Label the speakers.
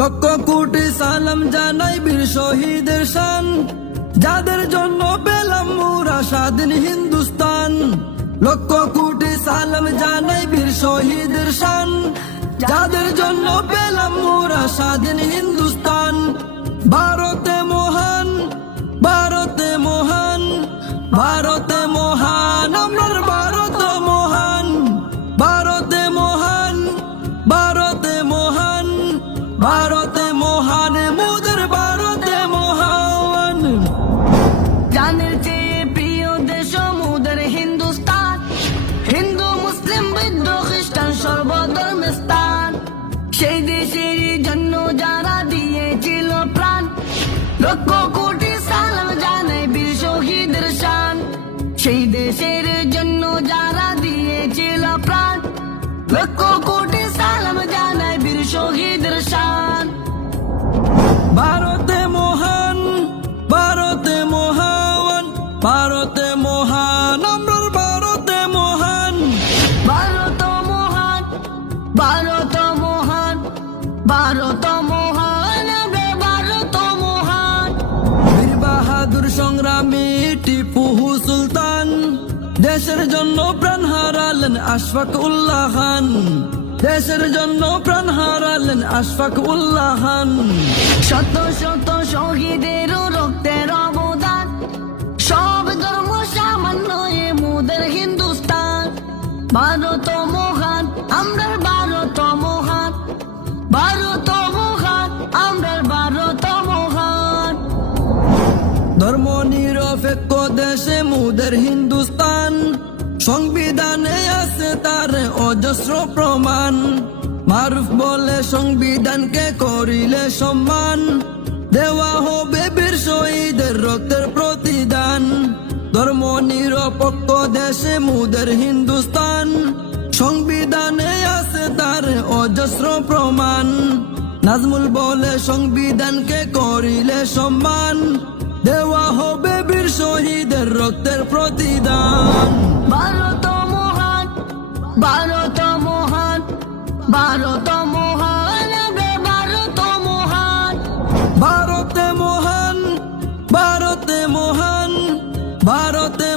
Speaker 1: লক্ষ কোটি সালাম জানাই বীর শহীদের শান। যাদের জন্য পেলাম মোরা স্বাধীন হিন্দুস্তান। লক্ষ কোটি সালাম জানাই বীর শহীদের শান। যাদের জন্য পেলাম মোরা স্বাধীন হিন্দুস্তান। ভারতে
Speaker 2: জানের চেয়ে প্রিয় দেশ মোদের হিন্দুস্তান। হিন্দু, মুসলিম, বৌদ্ধ, খ্রিস্টান সর্বধর্মের স্থান। সেই দেশের জন্য যারা দিয়েছিল প্রাণ, লক্ষ কোটি সালাম জানাই বীর শহীদের শান। সেই দেশের জন্য যারা দিয়েছিল প্রাণ, লক্ষ
Speaker 1: ভারত মহান আমরা ভারত মহান। বীর বাহাদুর সংগ্রামী টিপু সুলতান, দেশের জন্য প্রাণ হারালেন আশফাক উল্লাহ খান। দেশের জন্য প্রাণ হারালেন আশফাক উল্লাহ
Speaker 2: শত শত শহীদের রক্তের অবদান, সব ধর্ম সামান্য মোদের হিন্দুস্তান। ভারত মহান, আমরা ভারত
Speaker 1: দেশে মুদের হিন্দুস্তান। সংবিধানে আছে তার অজস্র প্রমাণ। মারুফ বলে সংবিধানকে করিলে সম্মান। দেওয়া হবে বীর শহীদের রক্তের প্রতিদান। ধর্ম নিরপেক্ষ দেশে মুদের হিন্দুস্তান। সংবিধানে আছে তার অজস্র প্রমাণ। নাজমুল বলে সংবিধানকে করিলে সম্মান। রক্তের প্রতিদান। ভারত মহান ভারত মহান ভারত মহান ভারত মহান ভারতে মহান ভারতে মহান ভারতে